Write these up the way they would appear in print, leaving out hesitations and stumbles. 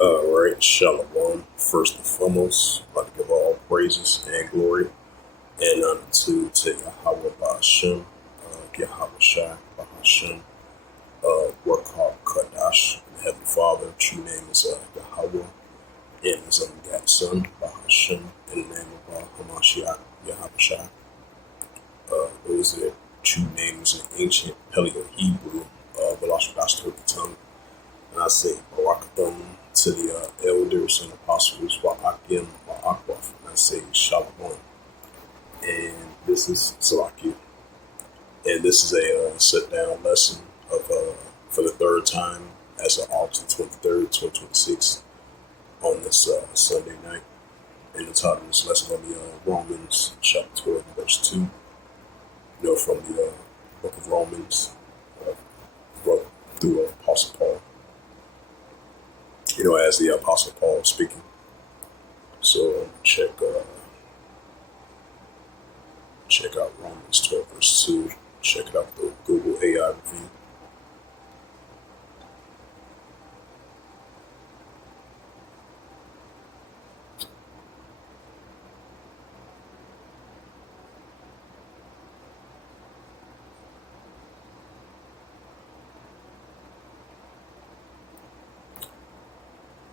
All right, Shalom. First and foremost, I'd like to give all praises and glory and honor to Yahweh Ba'ashem, Yahweh Shai Ba'ashem, Workhart Kadash, the Heavenly Father. True name is Yahweh, and his own God Son, Ba'ashem, in the name of Hamashiach, Yahweh Shai. Those are true names in ancient Paleo Hebrew, Velashadash Turkey tongue. And I say Barakathon to the elders and apostles, Wa'akim, Wa'akwaf, and I say Shalom. And this is Salakia. And this is a sit-down lesson of for the third time as of August 23rd, 2026 on this Sunday night. And the title of this lesson will be Romans chapter 12, verse 2. You know, from the book of Romans, wrote through Apostle Paul. You know, as the Apostle Paul speaking. So check out Romans 12 verse 2. Check it out the Google AI review.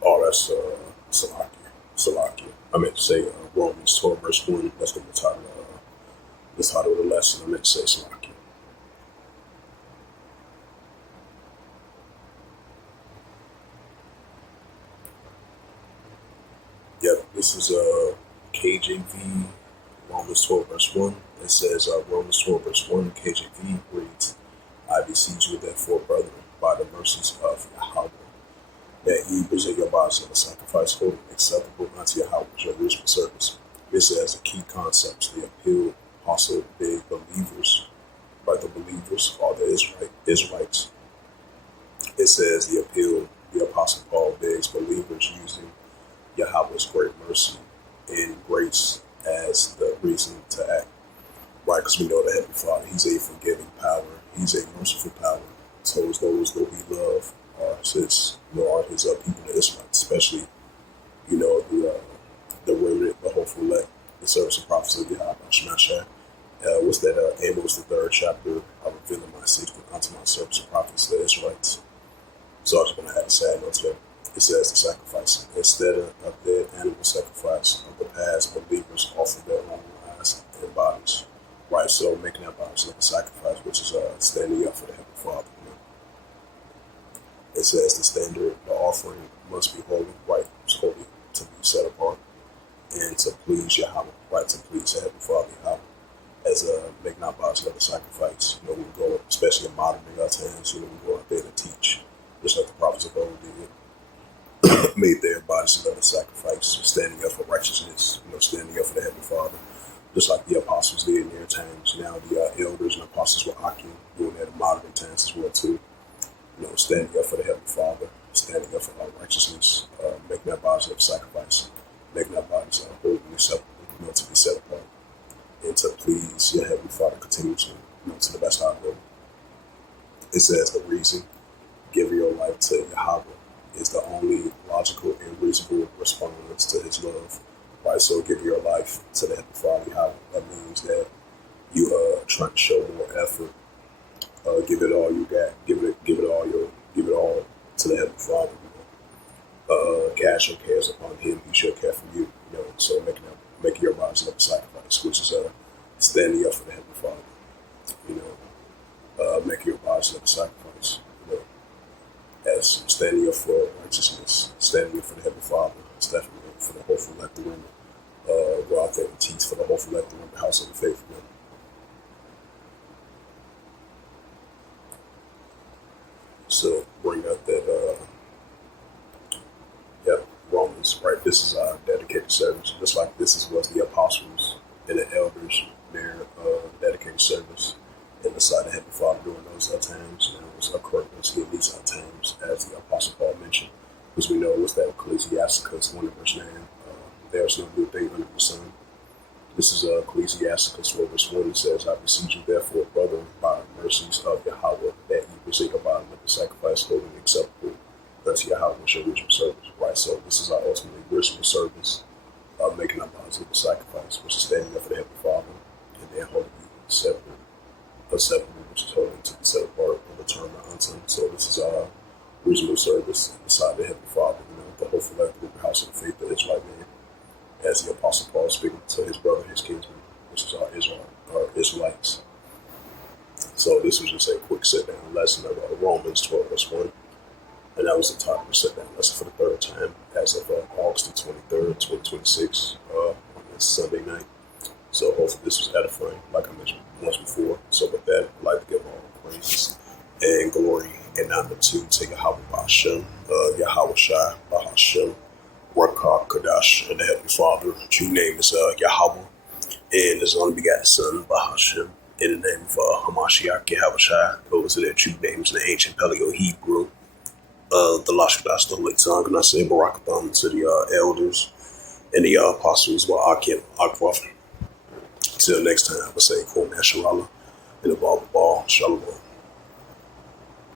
Oh, that's Salakia. I meant to say Romans 12 verse 1. That's going to be the title of the lesson. I meant to say Salakia. Yep, this is KJV, Romans 12 verse 1. It says Romans 12 verse 1, KJV reads, I beseech you therefore, brethren, by the mercies of Yahweh, that ye present your bodies as a sacrifice holy and acceptable unto Yahweh, your reasonable service. This is a key concept to the appeal also big believers, like the believers are the Israelites. It says the appeal, the Apostle Paul begs believers using Yahweh's great mercy and grace as the reason to act. Right, because we know the Heavenly Father, He's a forgiving power, He's a merciful power towards those that we love. Are his people, the Israelites, especially, you know, the remnant, the hopeful elect, the service of prophecy of Yahweh Shemashah. What's that? Amos, the third chapter, I reveal my secret unto my service of prophets, the Israelites. So I was going to add a sad note to that. It says the sacrifice. Instead of their animal sacrifice of the past, believers offer their own lives and bodies. Right, so making their bodies like a sacrifice, which is standing up for the Heavenly Father. It says the standard, the offering must be holy, right? It's holy to be set apart and to please Yahweh, right? To please the Heavenly Father Yahweh. As making our bodies like a sacrifice. You know, we go, especially in modern day times, you know, we go out there to teach, just like the prophets of old did. Made their bodies another sacrifice, standing up for righteousness, you know, standing up for the Heavenly Father, just like the apostles did in their times. Now the elders and apostles were doing that in modern times as well too. You know, standing up for the Heavenly Father, standing up for our righteousness, making our bodies a sacrifice, making our bodies holy and acceptable, you know, to be set apart, and to please your Heavenly Father continuously, you know, to the best of our ability. It says the reason giving your life to Yahweh is the only logical and reasonable response to His love. Right, so give your life to the Heavenly Father Yahweh. That means that you are trying to show more effort. Give it all you got. Give it all to the Heavenly Father. You know? Cast your cares upon Him; He shall care for you. You know, so making your bodies like a sacrifice, which is standing up for the Heavenly Father. You know, making your bodies like a sacrifice. You know, as standing up for righteousness, standing up for the Heavenly Father, standing up for the hopeful elect, the women. Go out there and teach for the hopeful elect, the house of the faithful. You know? So bring up that, Romans, right? This is our dedicated service, just like this was the apostles and the elders, their dedicated service in the sight of Heavenly Father during those times. And it was occurring in these times, as the Apostle Paul mentioned, because we know it was that Ecclesiasticus 1 verse 9, there is no good thing under the sun. This is Ecclesiasticus 4 verse 1. It says, I beseech you therefore, brethren, by the mercies of Yahweh, that ye present your body like a sacrifice, holy and acceptable unto Yahweh, your reasonable service. Right, So this is our ultimately ritual service, making our bodies a sacrifice, which is standing up for the Heavenly Father, and then holy acceptable, which is holy to be set apart and returned unto Him. So this is our reasonable service beside the Heavenly Father, the hopeful life of the house of the faith of Israelite man, as the Apostle Paul speaking to his brother, his kinsman, which is our Israelites. So this was just a quick sit-down lesson of Romans 12 verse 1. And that was the topic of sit-down lesson for the third time as of August the 23rd, 2026, on this Sunday night. So hopefully this was edifying, like I mentioned once before. So with that, I'd like to give all praise and glory and honor to Yahweh Ba'ashem, Yahweh Shai Ba'ashem, Rakah Kadash, and the Heavenly Father. True name is Yahweh, and His only begotten Son, Ba'ashem, in the name of Hamashiach Yahweh Shai. Those are their true names in the ancient Paleo-Hebrew. The Lashkadas, the Holy Tongue, and I say Barakatham to the elders and the apostles, Akim, Akwaf. Till next time, I say Kol Mashallah, and the Ball, Shalom.